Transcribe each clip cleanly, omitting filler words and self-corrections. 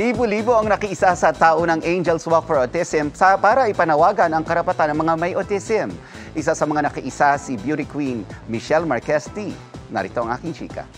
Libo-libo ang nakiisa sa tao ng Angels Walk for Autism para ipanawagan ang karapatan ng mga may autism. Isa sa mga nakiisa si beauty queen Michelle Marquez T. Narito ang aking chika.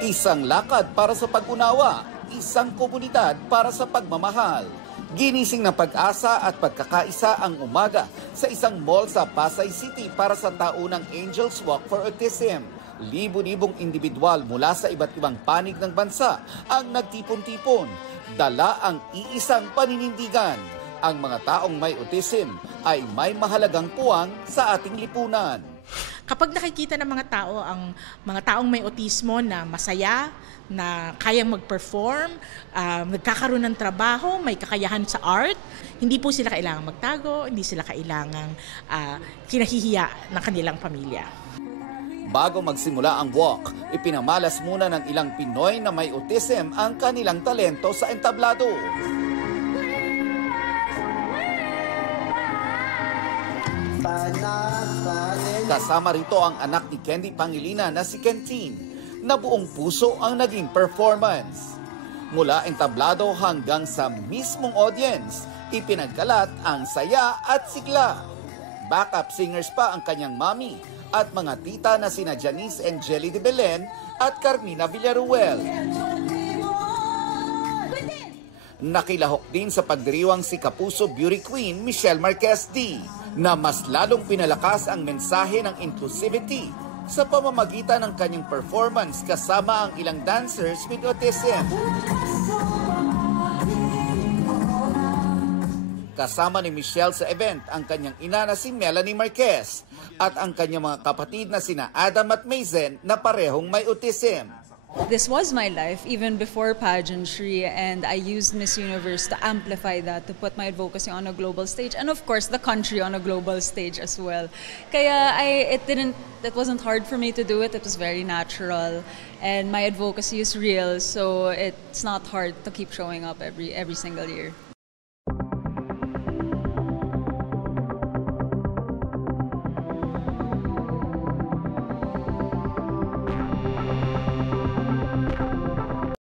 Isang lakad para sa pag-unawa, isang komunidad para sa pagmamahal. Ginising ng pag-asa at pagkakaisa ang umaga sa isang mall sa Pasay City para sa taunang Angels Walk for Autism. Libo-libong individual mula sa iba't ibang panig ng bansa ang nagtipon-tipon. Dala ang iisang paninindigan. Ang mga taong may autism ay may mahalagang puwang sa ating lipunan. Kapag nakikita ng mga tao ang mga taong may autismo na masaya, na kayang mag-perform, nagkakaroon ng trabaho, may kakayahan sa art, hindi po sila kailangang magtago, hindi sila kailangang kinahihiya ng kanilang pamilya. Bago magsimula ang walk, ipinamalas muna ng ilang Pinoy na may autism ang kanilang talento sa entablado. Kasama rito ang anak ni Candy Pangilinan na si Kentin, na buong puso ang naging performance. Mula entablado hanggang sa mismong audience, ipinagkalat ang saya at sigla. Backup singers pa ang kanyang mami at mga tita na sina Janice and Jelly de Belen at Carmina Villaruel. Nakilahok din sa pagdiriwang si Kapuso Beauty Queen Michelle Marquez D, na mas lalong pinalakas ang mensahe ng inclusivity sa pamamagitan ng kanyang performance kasama ang ilang dancers with autism. Kasama ni Michelle sa event ang kanyang ina na si Melanie Marquez at ang kanyang mga kapatid na sina Adam at Mazen na parehong may autism. This was my life even before pageantry, and I used Miss Universe to amplify that, to put my advocacy on a global stage, and of course the country on a global stage as well. Kaya it wasn't hard for me to do it. It was very natural, and my advocacy is real, so it's not hard to keep showing up every single year.